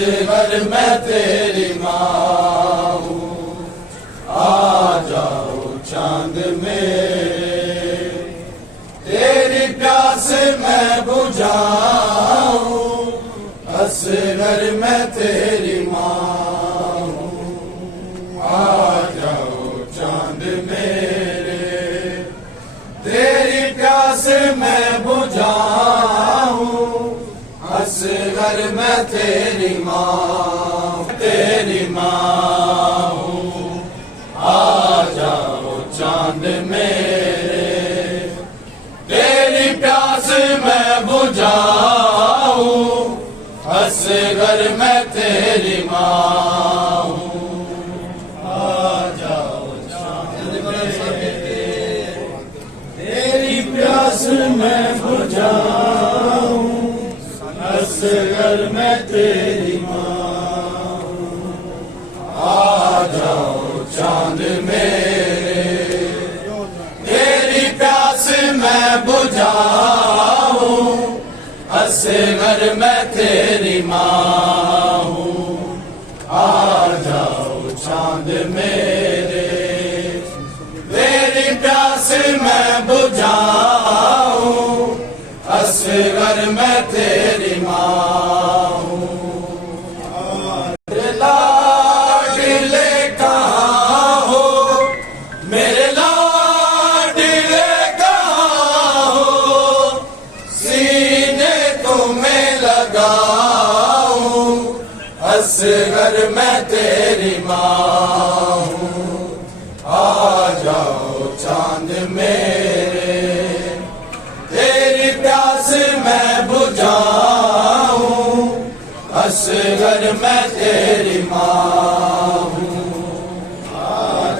असगर मैं तेरी माँ हूँ, आ जाओ चांद मेरे, तेरी प्यास मैं बुझाऊं। असगर मैं तेरी माँ हूँ, आ जाओ चांद मेरे, तेरी प्यास मैं बुझाऊं। असगर मैं तेरी माँ, तेरी माँ हूँ, आ जाओ चांद मेरे, तेरी प्यास मैं बुझाऊं। असगर मैं तेरी माँ हूँ, आ जाओ चांद मेरे, तेरी प्यास मैं बुझाऊं। असगर मैं तेरी माँ हूँ, आ जाओ चांद मेरे, तेरी प्यास मैं बुझाऊं। असगर मैं तेरी माँ हूँ, आ जाओ चांद मेरे, तेरी प्यास मैं बुझाऊं। असगर मैं तेरी माँ हूँ। मेरे लाडले कहाँ हो, मेरे लाडले कहाँ हो, सीने तुम्हें लगाऊं। असगर मैं तेरी माँ हूँ, आ जाओ चांद मेरे, तेरी प्यास मैं बुझाऊं। असगर मैं तेरी माँ हूँ, आ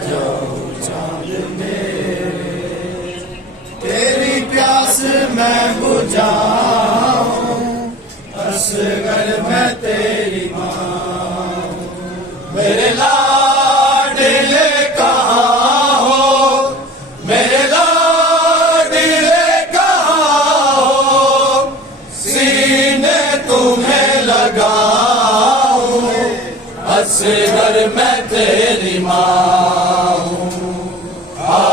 जाओ चांद मेरे, तेरी प्यास मैं बुझाऊं। असगर मैं तेरी माँ हूँ। मेरे लाडले कहाँ हो, मेरे लाडले कहाँ हो, सीने तुम्हें लगाऊं। असगर मैं तेरी माँ हूँ, आ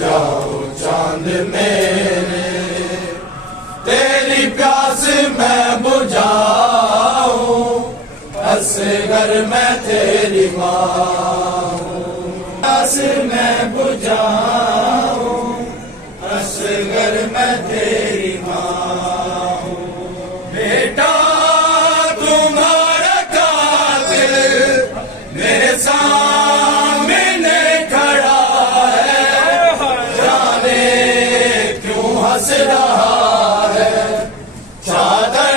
जाओ चांद मेरे, तेरी प्यास मैं बुझाऊं। असगर मैं तेरी माँ हूँ, प्यास मैं बुझाऊं। असगर मैं तेरी माँ हूँ। बेटा तुम्हारा कातिल मेरे सामने खड़ा है, जाने क्यों हंस रहा है। चादर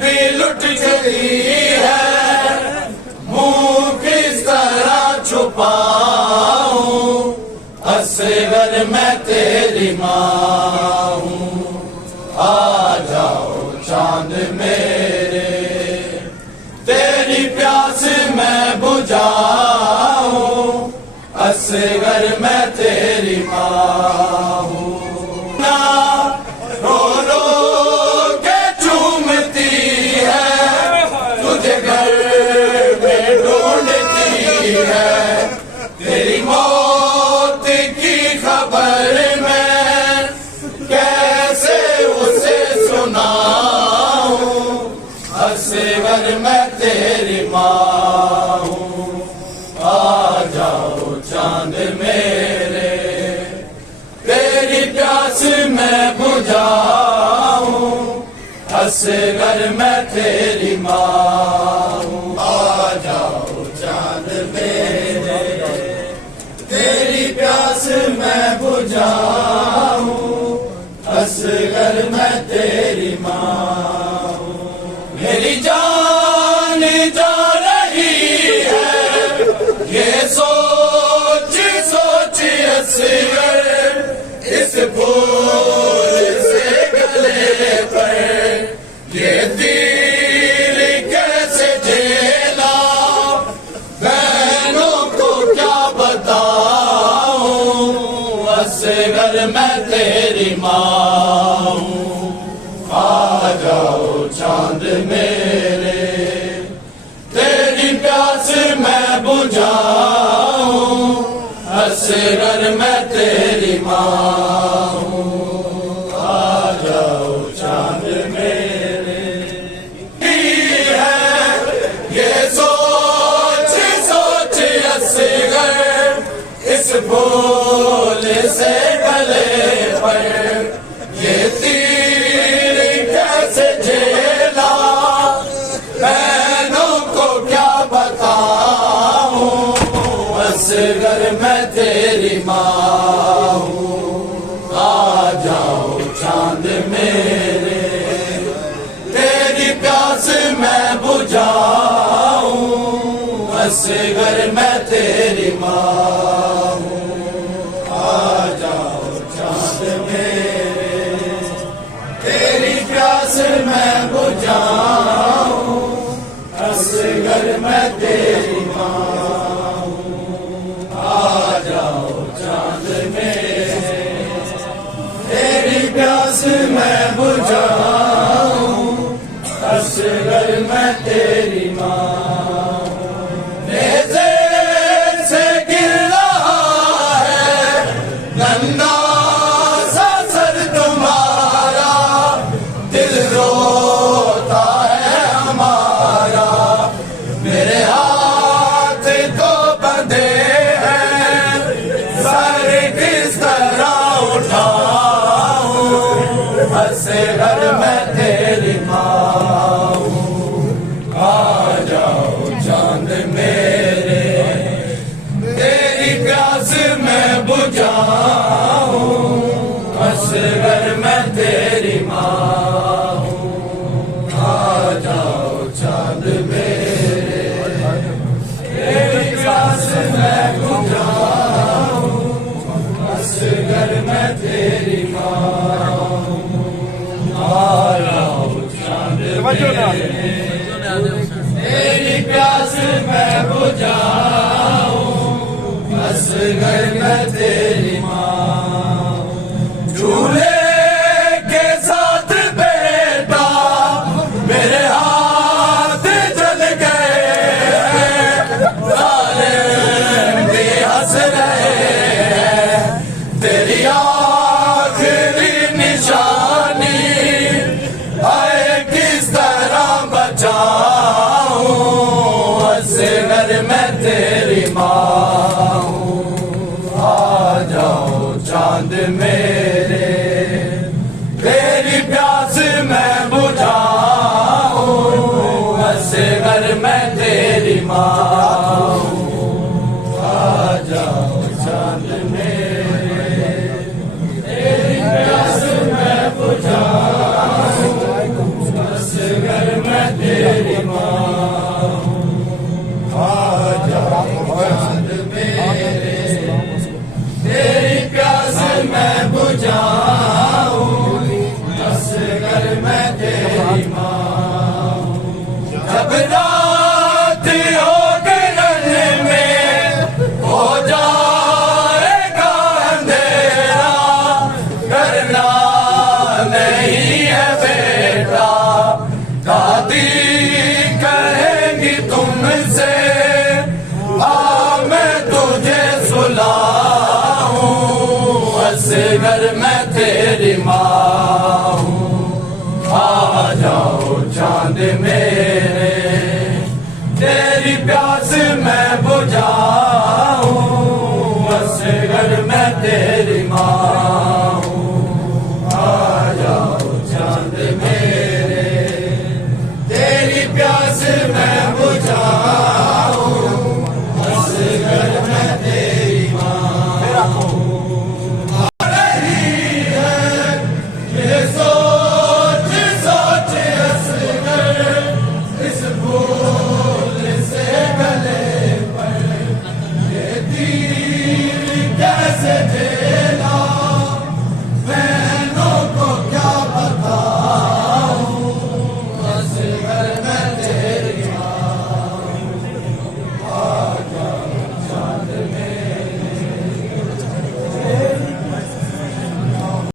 भी लुट गई है, मुंह किस तरह छुपाऊं। असगर मैं तेरी माँ हूँ, आ जाओ चांद मेरे, तेरी प्यास मैं बुझाऊं। असगर मैं तेरी माँ हूँ। ना रो रो के चूमती है, तुझे घर में ढूंढती है। तेरी मौत की खबर मैं कैसे उसे सुनाऊं। असगर मैं तेरी माँ हूँ, आ जाओ चांद मेरे, तेरी प्यास मैं बुझाऊं। असगर मैं तेरी माँ हूँ, आ जाओ चांद मेरे, तेरी प्यास मैं बुझाऊं। असगर मैं तेरी माँ हूँ। मेरी जान जा रही है, ये सोच सोच असगर, इस फूल से गले पर ये तीर कैसे झेला। बहनों को क्या बताऊं, असगर मैं तेरी माँ हूँ। आ जाओ चांद मेरे, मैं बुझाऊं, असगर मैं तेरी माँ हूँ। आ जाओ चांद मेरे, है ये सोच सोच असगर इस फूल से गले पर ये तीर कैसे झेला, बहनों को क्या बताऊं, असगर मैं तेरी माँ हूँ। आ जाओ चांद मेरे, तेरी प्यास मैं बुझाऊं, असगर मैं तेरी माँ हूँ। आ जाओ चांद मेरे, तेरी प्यास मैं बुझाऊं, असगर मैं तेरी माँ हूँ। आ जाओ चांद मेरे, तेरी प्यास मैं बुझाऊं, असगर मैं तेरी माँ हूँ। नेज़े से गिर रहा है गंदा सा सर तुम्हारा, दिल रोता है हमारा, मेरे हाथ तो बंधे हैं, सर किस तरह उठाऊं, असगर मैं तेरी माँ हूँ। आ जाओ चांद मेरे, तेरी प्यास मैं बुझाऊं, असगर मैं तेरी माँ हूँ। आ जाओ चांद मेरे, तेरी प्यास मैं बुझाऊं, असगर मैं तेरी माँ हूँ। आ जाओ चांद मेरे, तेरी प्यास मैं बुझाऊं, असगर मैं तेरी माँ हूँ। झूले के साथ बेटा मेरे हाथ जल गए, सारे भी हंस रहे हैं, तेरी आखिरी निशानी आए किस तरह बचाऊं, असगर मैं तेरी माँ हूँ। आ जाओ चांद मेरे, तेरी प्यास मैं बुझाऊं, असगर मैं तेरी माँ हूँ। आ जाओ चांद मेरे, तेरी प्यास मैं बुझाऊं, असगर मैं तेरी माँ हूँ। आ जाओ चांद मेरे, तेरी प्यास मैं बुझाऊं, असगर मैं तेरी माँ हूँ। जब रात हो गगन में हो जाएगा अंधेरा, डरना नहीं है बेटा, दादी कहेंगी तुमसे, आ मैं तुझे सुलाऊं, असगर मैं तेरी माँ हूँ। आ जाओ चांद मेरे, तेरी प्यास मैं बुझाऊं, असगर मैं तेरी